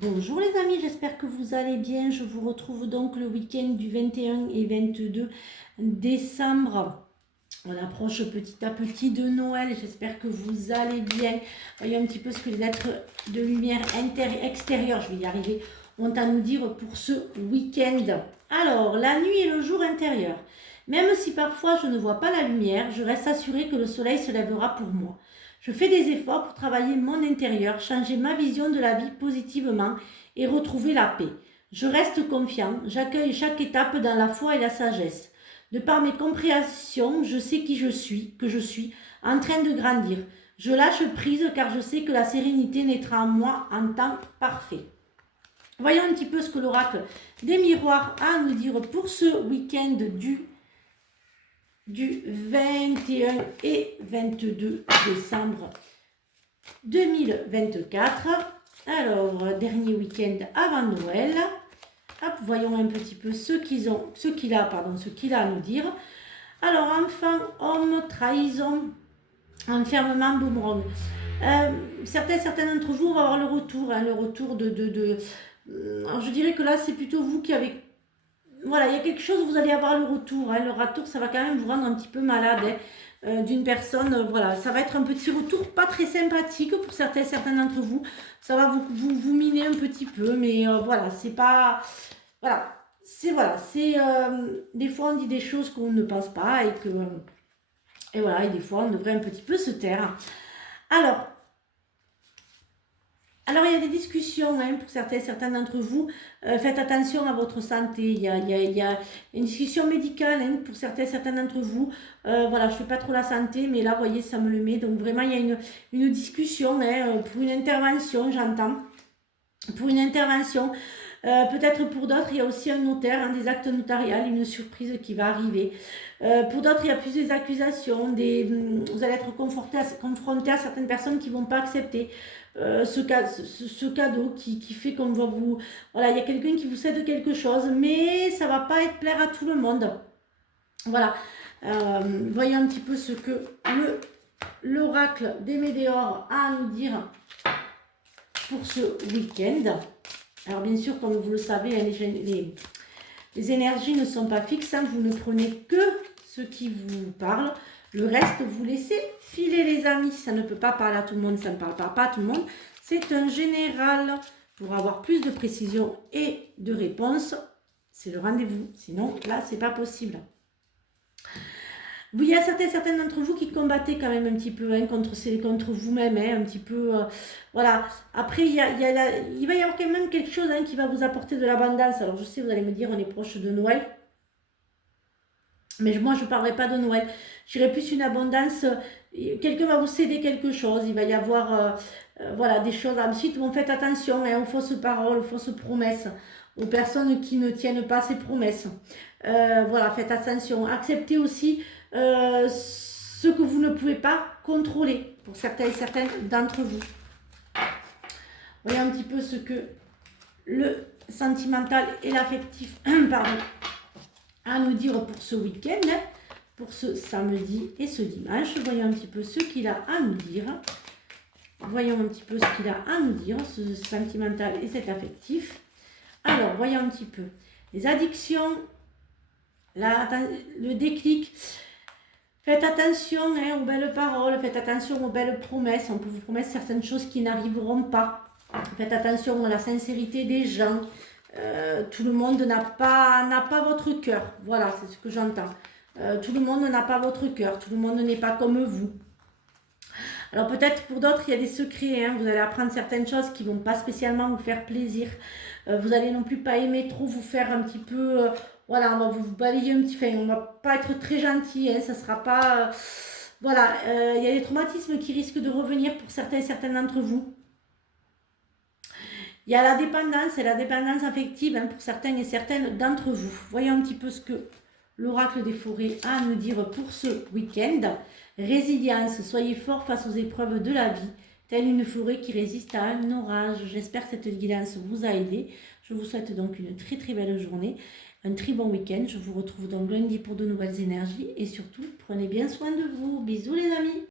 Bonjour les amis, j'espère que vous allez bien. Je vous retrouve donc le week-end du 21 et 22 décembre. On approche petit à petit de Noël. J'espère que vous allez bien. Voyons un petit peu ce que les êtres de lumière extérieure, je vais y arriver, ont à nous dire pour ce week-end. Alors, la nuit et le jour intérieur. Même si parfois je ne vois pas la lumière, je reste assurée que le soleil se lèvera pour moi. Je fais des efforts pour travailler mon intérieur, changer ma vision de la vie positivement et retrouver la paix. Je reste confiant, j'accueille chaque étape dans la foi et la sagesse. De par mes compréhensions, je sais qui je suis, que je suis, en train de grandir. Je lâche prise car je sais que la sérénité naîtra en moi en temps parfait. Voyons un petit peu ce que l'oracle des miroirs a à nous dire pour ce week-end du 21 et 22 décembre 2024. Alors, dernier week-end avant Noël. Hop, voyons un petit peu ce qu'il a à nous dire. Alors, enfant, homme, trahison, enfermement, boomerang. Certains d'entre vous vont avoir le retour alors je dirais que là, c'est plutôt vous qui avez... Voilà, il y a quelque chose, vous allez avoir le retour. Le retour, ça va quand même vous rendre un petit peu malade. D'une personne, voilà, ça va être un petit retour pas très sympathique pour certains d'entre vous. Ça va vous miner un petit peu, mais voilà, c'est pas... des fois on dit des choses qu'on ne pense pas et voilà, et des fois on devrait un petit peu se taire. Alors il y a des discussions pour certains d'entre vous. Faites attention à votre santé. Il y a une discussion médicale pour certains d'entre vous. Voilà, je ne fais pas trop la santé, mais là, vous voyez, ça me le met. Donc vraiment, il y a une discussion pour une intervention, j'entends. Pour une intervention. Peut-être pour d'autres, il y a aussi un notaire, des actes notariales, une surprise qui va arriver. Pour d'autres, il y a plus des accusations, vous allez être confronté à certaines personnes qui ne vont pas accepter ce cadeau qui fait qu'on va vous... Voilà, il y a quelqu'un qui vous cède quelque chose, mais ça ne va pas être plaire à tout le monde. Voilà. Voyons un petit peu ce que l'oracle des Médéors a à nous dire pour ce week-end. Alors bien sûr, comme vous le savez, les énergies ne sont pas fixes. Vous ne prenez que ce qui vous parle. Le reste, vous laissez filer les amis. Ça ne peut pas parler à tout le monde, ça ne parle pas à tout le monde. C'est un général. Pour avoir plus de précision et de réponse, c'est le rendez-vous. Sinon, là, c'est pas possible. Il y a certains d'entre vous qui combattaient quand même un petit peu contre vous-même, un petit peu, voilà. Après, il va y avoir quand même quelque chose qui va vous apporter de l'abondance. Alors, je sais, vous allez me dire, on est proche de Noël. Mais moi, je ne parlerai pas de Noël. Je dirais plus une abondance. Quelqu'un va vous céder quelque chose. Il va y avoir voilà, des choses. Ensuite, bon, faites attention aux fausses paroles, aux fausses promesses, aux personnes qui ne tiennent pas ces promesses. Voilà, faites attention. Acceptez aussi ce que vous ne pouvez pas contrôler pour certains d'entre vous. Voyez un petit peu ce que le sentimental et l'affectif à nous dire pour ce week-end, pour ce samedi et ce dimanche. Voyons un petit peu ce qu'il a à nous dire. Voyons un petit peu ce qu'il a à nous dire, ce sentimental et cet affectif. Alors, voyons un petit peu les addictions, le déclic. Faites attention aux belles paroles, faites attention aux belles promesses. On peut vous promettre certaines choses qui n'arriveront pas. Faites attention à la sincérité des gens. Tout le monde n'a pas votre cœur. Voilà, c'est ce que j'entends. Tout le monde n'a pas votre cœur. Tout le monde n'est pas comme vous. Alors peut-être pour d'autres, il y a des secrets. Vous allez apprendre certaines choses qui ne vont pas spécialement vous faire plaisir. Vous allez non plus pas aimer trop vous faire un petit peu... voilà, on va vous balayer un petit peu. On ne va pas être très gentil. Ça ne sera pas... voilà, il y a des traumatismes qui risquent de revenir pour certains d'entre vous. Il y a la dépendance et la dépendance affective pour certains et certaines d'entre vous. Voyons un petit peu ce que l'oracle des forêts a à nous dire pour ce week-end. Résilience, soyez fort face aux épreuves de la vie, telle une forêt qui résiste à un orage. J'espère que cette guidance vous a aidé. Je vous souhaite donc une très très belle journée, un très bon week-end. Je vous retrouve donc lundi pour de nouvelles énergies et surtout, prenez bien soin de vous. Bisous les amis.